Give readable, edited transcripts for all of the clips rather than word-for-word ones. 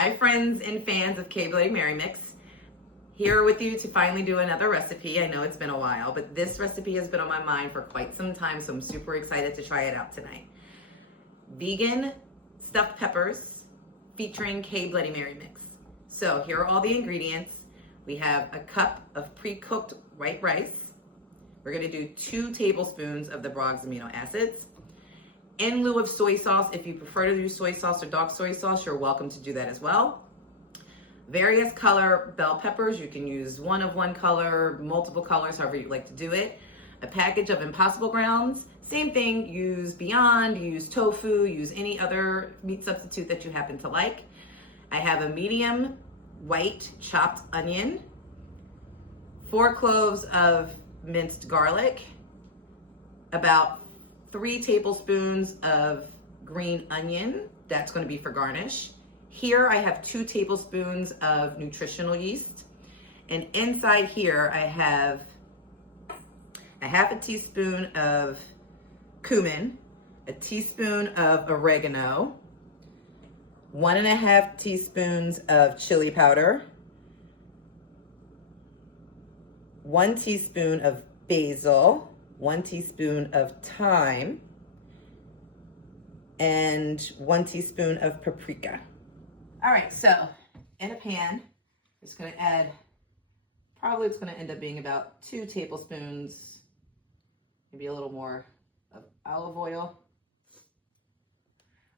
Hi friends and fans of K Bloody Mary Mix. Here with you to finally do another recipe. I know it's been a while, but this recipe has been on my mind for quite some time, so I'm super excited to try it out tonight. Vegan stuffed peppers featuring K Bloody Mary Mix. So here are all the ingredients. We have a cup of pre-cooked white rice. We're gonna do 2 tablespoons of the Braggs amino acids. In lieu of soy sauce, if you prefer to do soy sauce or dark soy sauce, you're welcome to do that as well. Various color bell peppers. You can use one of one color, multiple colors, however you like to do it. A package of Impossible grounds. Same thing, use Beyond, use tofu, use any other meat substitute that you happen to like. I have a medium white chopped onion, 4 cloves of minced garlic, about 3 tablespoons of green onion. That's going to be for garnish. Here I have 2 tablespoons of nutritional yeast. And inside here I have a half a teaspoon of cumin, a teaspoon of oregano, 1.5 teaspoons of chili powder, 1 teaspoon of basil, 1 teaspoon of thyme, and 1 teaspoon of paprika. All right, so in a pan, just gonna add, probably it's gonna end up being about 2 tablespoons, maybe a little more, of olive oil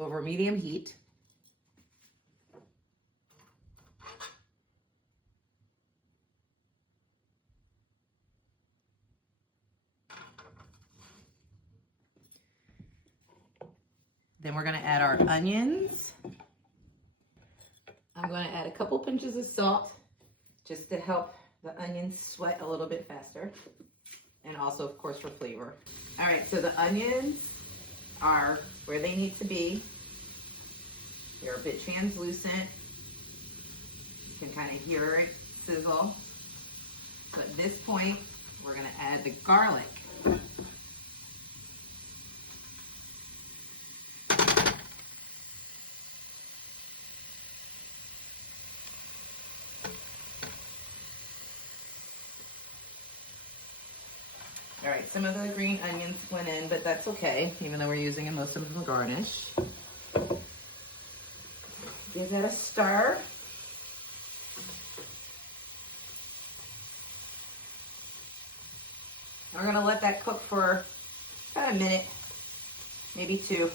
over medium heat. Then we're gonna add our onions. I'm gonna add a couple pinches of salt just to help the onions sweat a little bit faster. And also, of course, for flavor. All right, so the onions are where they need to be. They're a bit translucent. You can kind of hear it sizzle. So at this point, we're gonna add the garlic. All right, some of the green onions went in, but that's okay, even though we're using most of them for garnish. Give that a stir. We're gonna let that cook for about a minute, maybe 2.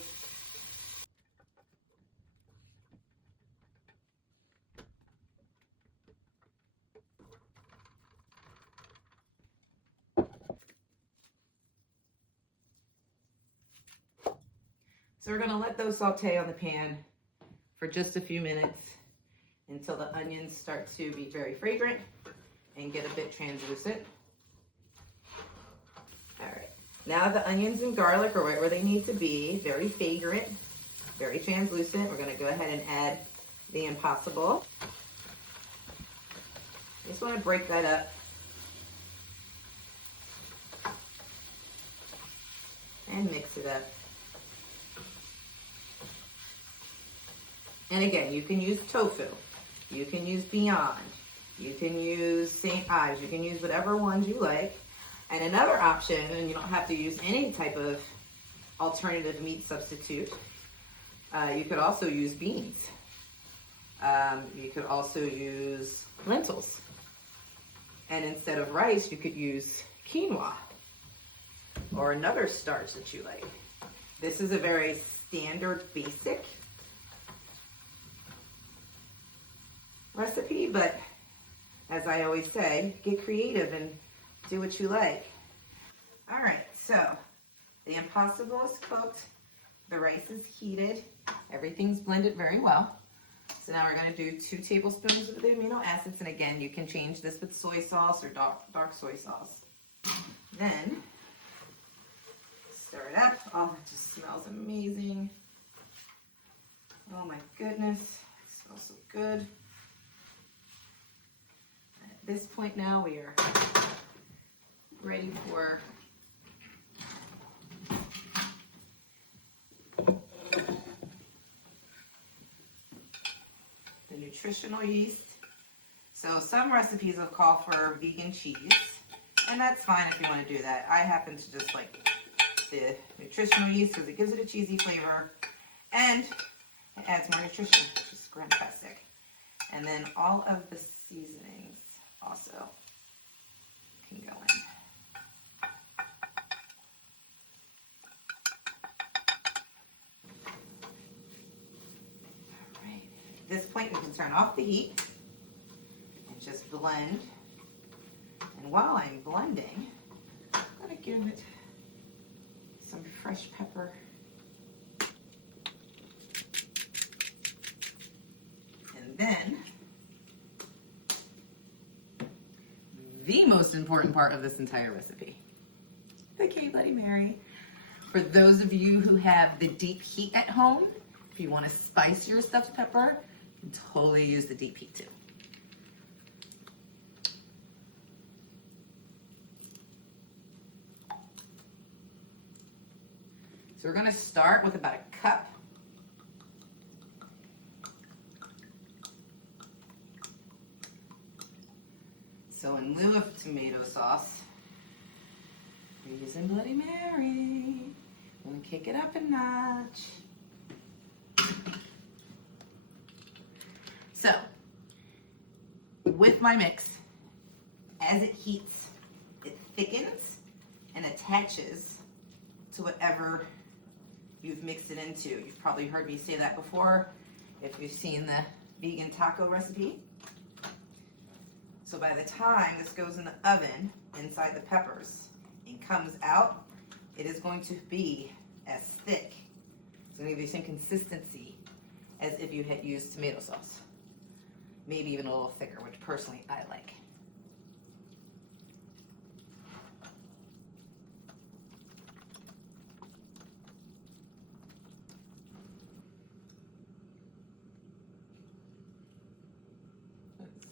So we're gonna let those saute on the pan for just a few minutes until the onions start to be very fragrant and get a bit translucent. All right, now the onions and garlic are right where they need to be, very fragrant, very translucent. We're gonna go ahead and add the Impossible. Just wanna break that up. And mix it up. And again, you can use tofu, you can use Beyond, you can use St. Ives, you can use whatever ones you like. And another option, and you don't have to use any type of alternative meat substitute, you could also use beans. You could also use lentils. And instead of rice, you could use quinoa or another starch that you like. This is a very standard, basic recipe, but as I always say, get creative and do what you like. All right, so the Impossible is cooked, the rice is heated, everything's blended very well. So now we're gonna do 2 tablespoons of the amino acids, and again, you can change this with soy sauce or dark soy sauce. Then, stir it up. Oh, it just smells amazing. Oh my goodness, it smells so good. At this point now, we are ready for the nutritional yeast. So some recipes will call for vegan cheese, and that's fine if you want to do that. I happen to just like the nutritional yeast because it gives it a cheesy flavor and it adds more nutrition, which is fantastic. And then all of the seasonings also can go in. All right. At this point, we can turn off the heat and just blend. And while I'm blending, I'm going to give it some fresh pepper. And then, the most important part of this entire recipe, the K Bloody Mary. For those of you who have the deep heat at home, if you want to spice your stuffed pepper, you can totally use the deep heat too. So we're going to start with about a cup. So in lieu of tomato sauce, we're using Bloody Mary. I'm going to kick it up a notch. So, with my mix, as it heats, it thickens and attaches to whatever you've mixed it into. You've probably heard me say that before if you've seen the vegan taco recipe. So by the time this goes in the oven inside the peppers and comes out, it is going to be as thick. It's going to give you the same consistency as if you had used tomato sauce. Maybe even a little thicker, which personally I like.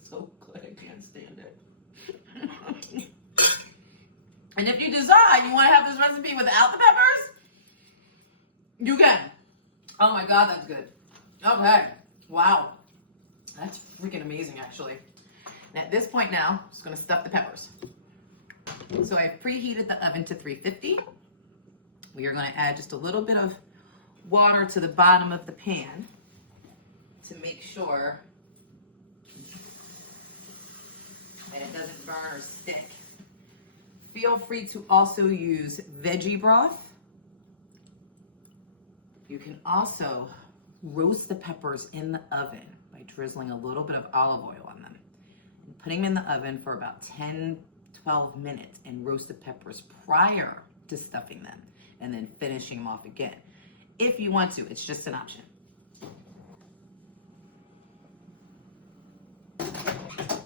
So good, I can't stand it. And if you decide you want to have this recipe without the peppers, you can. Oh my God, that's good. Okay, wow. That's freaking amazing, actually. And at this point now, I'm just gonna stuff the peppers. So I've preheated the oven to 350. We are gonna add just a little bit of water to the bottom of the pan to make sure and it doesn't burn or stick. Feel free to also use veggie broth. You can also roast the peppers in the oven by drizzling a little bit of olive oil on them and putting them in the oven for about 10-12 minutes and roast the peppers prior to stuffing them and then finishing them off again. If you want to, it's just an option.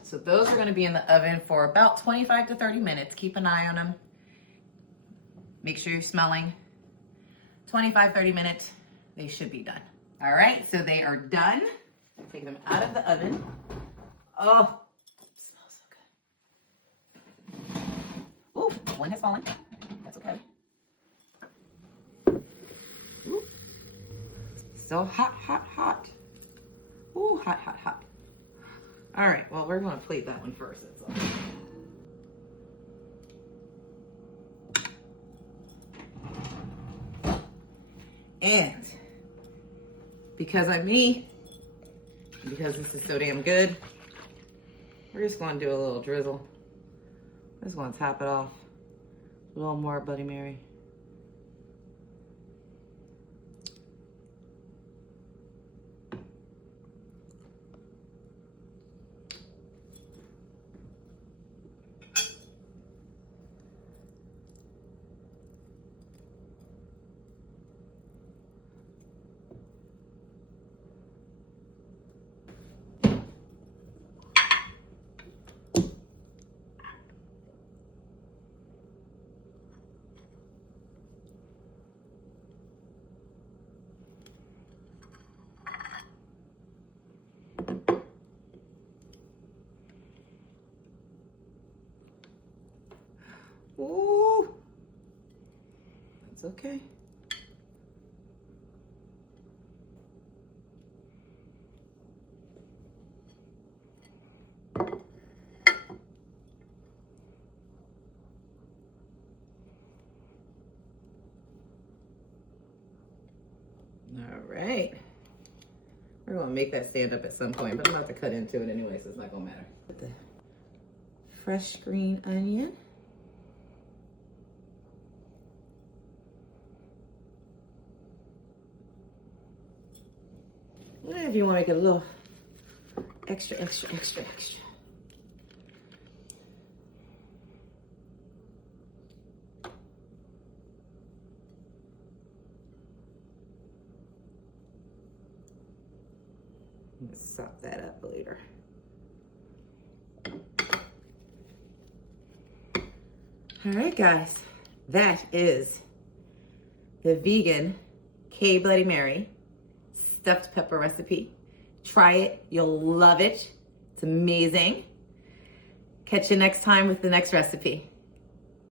So those are going to be in the oven for about 25 to 30 minutes. Keep an eye on them. Make sure you're smelling. 25, 30 minutes, they should be done. All right, so they are done. Take them out of the oven. Oh, it smells so good. Ooh, one has fallen. That's okay. Ooh. So hot, hot, hot. Ooh, hot, hot, hot. All right, well, we're going to plate that one first. That's all. And because I'm me, because this is so damn good, we're just going to do a little drizzle. I'm just going to top it off. A little more Bloody Mary. Ooh, that's okay. right. We're gonna make that stand up at some point, but I'm about to cut into it anyway, so it's not gonna matter. Put the fresh green onion. And if you want to make it a little extra. Let's sop that up later. All right, guys, that is the vegan K Bloody Mary stuffed pepper recipe. Try it, you'll love it. It's amazing. Catch you next time with the next recipe.